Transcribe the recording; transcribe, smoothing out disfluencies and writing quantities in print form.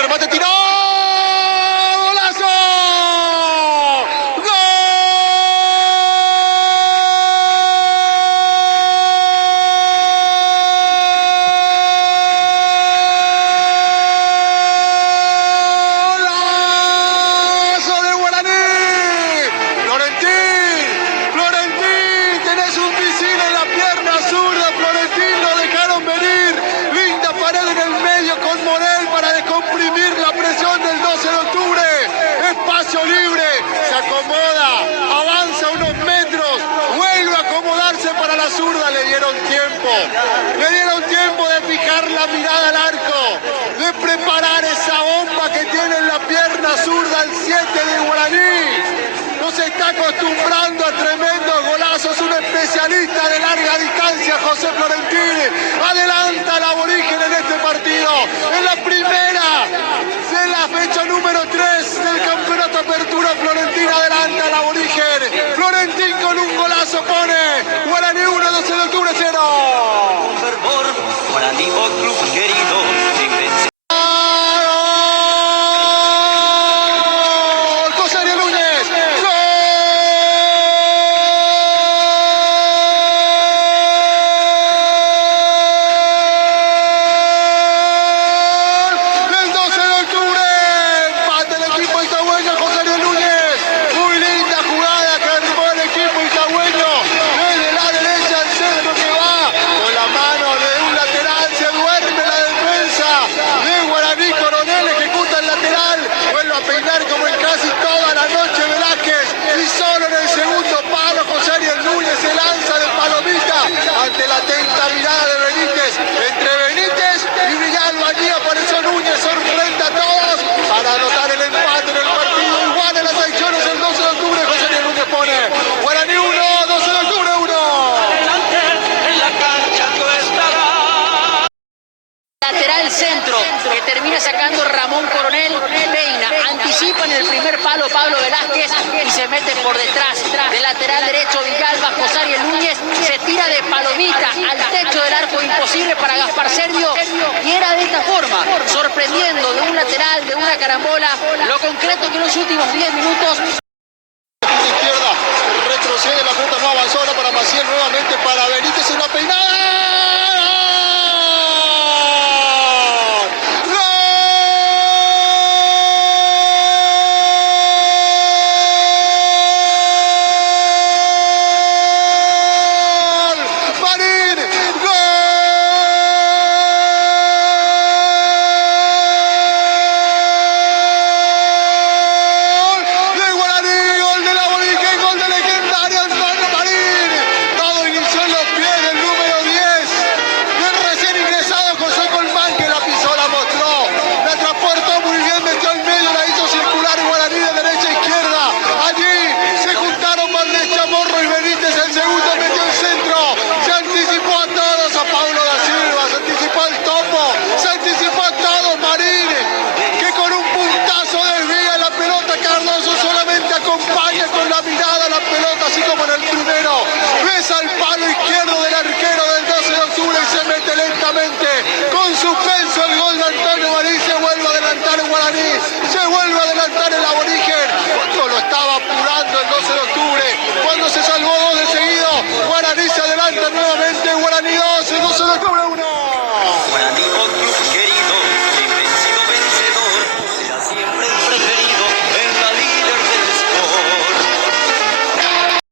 remate, tiró. ¡Golazo! ¡Gol! ¡Golazo de Guaraní! Florentín, tenés un misil en la pierna zurda, Florentín, lo dejaron venir. Linda pared en el medio con Morel para descomprimir la presión del 12 de octubre. Espacio libre, se acomoda, avanza unos metros, vuelve a acomodarse para la zurda. Le dieron tiempo de fijar la mirada al arco, de preparar esa bomba que tiene en la pierna zurda el 7 de Guaraní. No se está acostumbrando a tremendos golazos, un especialista de larga distancia, José Florentín. Adelanta al aborigen en este partido, en la primera de la fecha número 3 del campeonato Apertura. Florentín adelanta al aborigen. Florentín con un golazo pone Guaraní 1, 12 de octubre 0. Con fervor, Guaraní, oh club querido, de invencible. Ante la atenta mirada de Benítez, entre Benítez y Villalba, allí apareció Núñez, sorprende a todos para anotar el empate en el partido. Igual en las secciones el 12 de octubre, José Ariel Núñez pone Guaraní 1, 12 de octubre 1. En la cancha tú estarás. Lateral centro, que termina sacando Ramón Coronel, peina, anticipa en el primer palo Pablo Velázquez y se mete por detrás del lateral derecho Villalba. José Ariel Núñez se tira de palomita al techo del arco, imposible para Gaspar Servio, y era de esta forma, sorprendiendo de un lateral, de una carambola, lo concreto que en los últimos 10 minutos. Izquierda, retrocede, la pelota no avanzó, ahora para Maciel, nuevamente para Benítez en la peinada. Acompaña con la mirada la pelota, así como en el primero. Besa al palo izquierdo del arquero del 12 de octubre y se mete lentamente. Con suspenso el gol de Antonio Marí. Se vuelve a adelantar el Guaraní. Se vuelve a adelantar el aborigen. Cuando lo estaba apurando el 12 de octubre. Cuando se salvó 2 de seguido. Guaraní se adelanta nuevamente.